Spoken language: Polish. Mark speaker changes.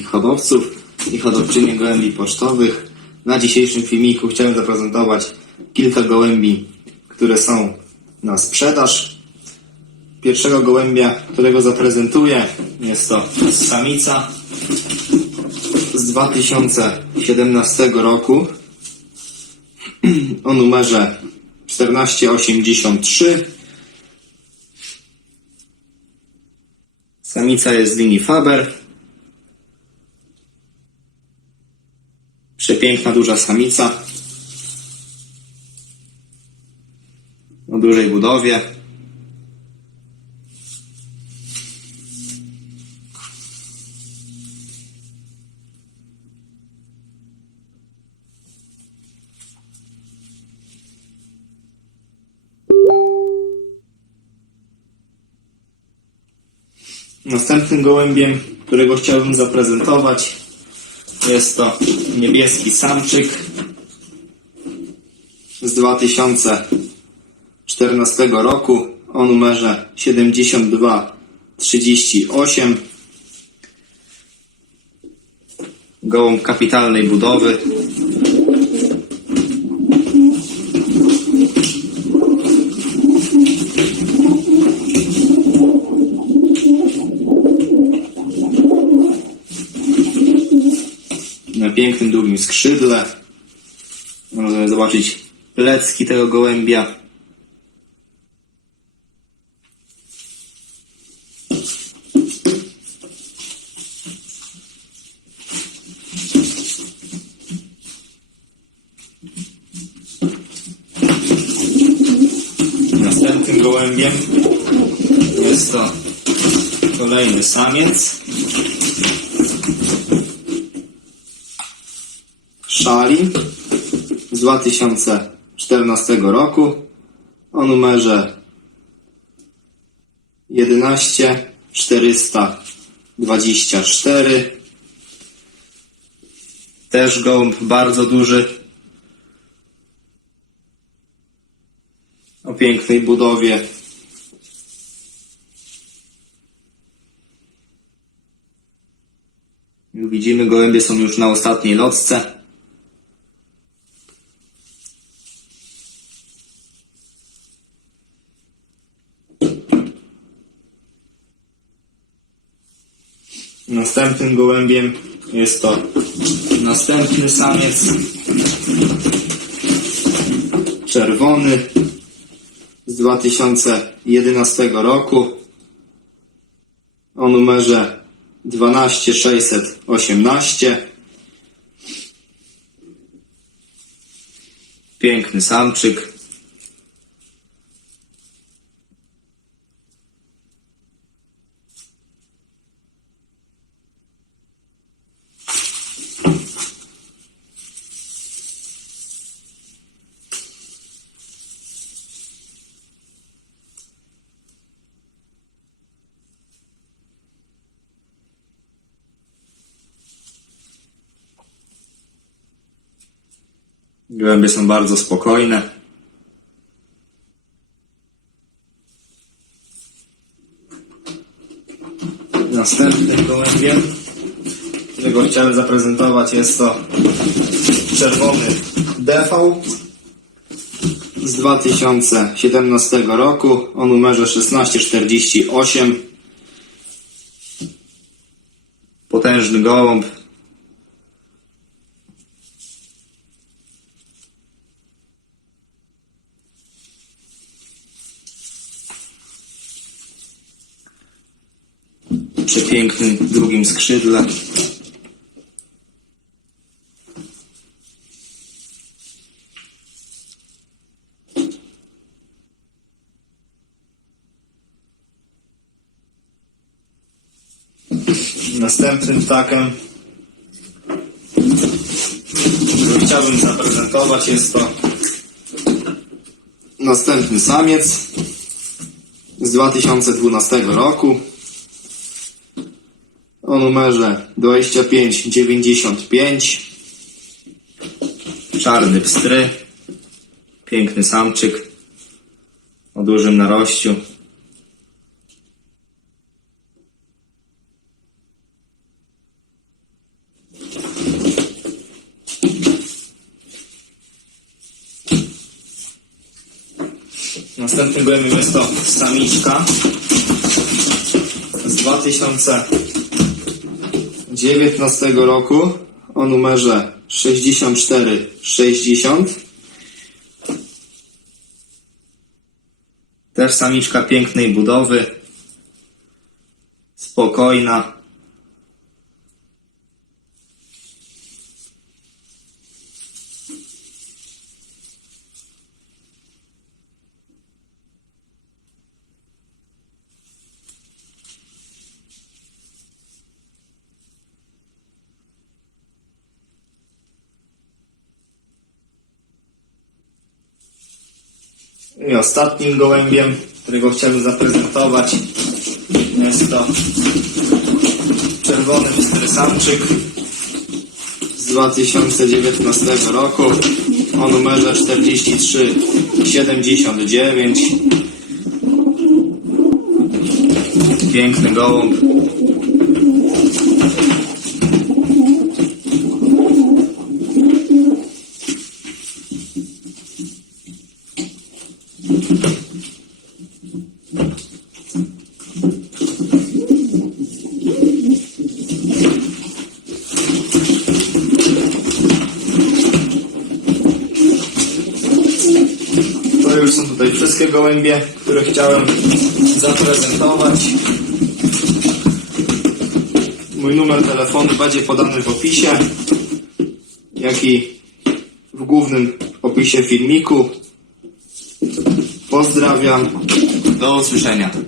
Speaker 1: hodowców i hodowczynie gołębi pocztowych. Na dzisiejszym filmiku chciałem zaprezentować kilka gołębi, które są na sprzedaż. Pierwszego gołębia, którego zaprezentuję, jest to samica z 2017 roku o numerze 1483. Samica jest z linii Faber. Przepiękna, duża samica. O dużej budowie. Następnym gołębiem, którego chciałbym zaprezentować, jest to niebieski samczyk z 2014 roku o numerze 7238. Gołąb kapitalnej budowy. na pięknym, długim skrzydle. Możemy zobaczyć plecki tego gołębia. Następnym gołębiem jest to kolejny samiec. Szali z 2014 roku o numerze 11424. Też gołąb bardzo duży. O pięknej budowie. Widzimy, gołębie są już na ostatniej lotce. Następnym gołębiem jest to następny samiec czerwony z 2011 roku o numerze 12618. Piękny samczyk. Gołębie są bardzo spokojne. Następnym gołębiem, którego chciałem zaprezentować jest to czerwony DV z 2017 roku o numerze 1648. Potężny gołąb, przepięknym drugim skrzydle. Następnym ptakiem, który chciałbym zaprezentować, jest to następny samiec z 2012 roku o numerze 2595. Czarny pstry. Piękny samczyk o dużym narościu. Następnym gołębiem jest to samiczka z 2000 2019 roku o numerze 6460. Też samiczka pięknej budowy, spokojna. I ostatnim gołębiem, którego chciałbym zaprezentować, jest to czerwony Mr. Samczyk z 2019 roku o numerze 4379. Piękny gołąb. To już są tutaj wszystkie gołębie, które chciałem zaprezentować. Mój numer telefonu będzie podany w opisie, jak i w głównym opisie filmiku. Pozdrawiam. Do usłyszenia.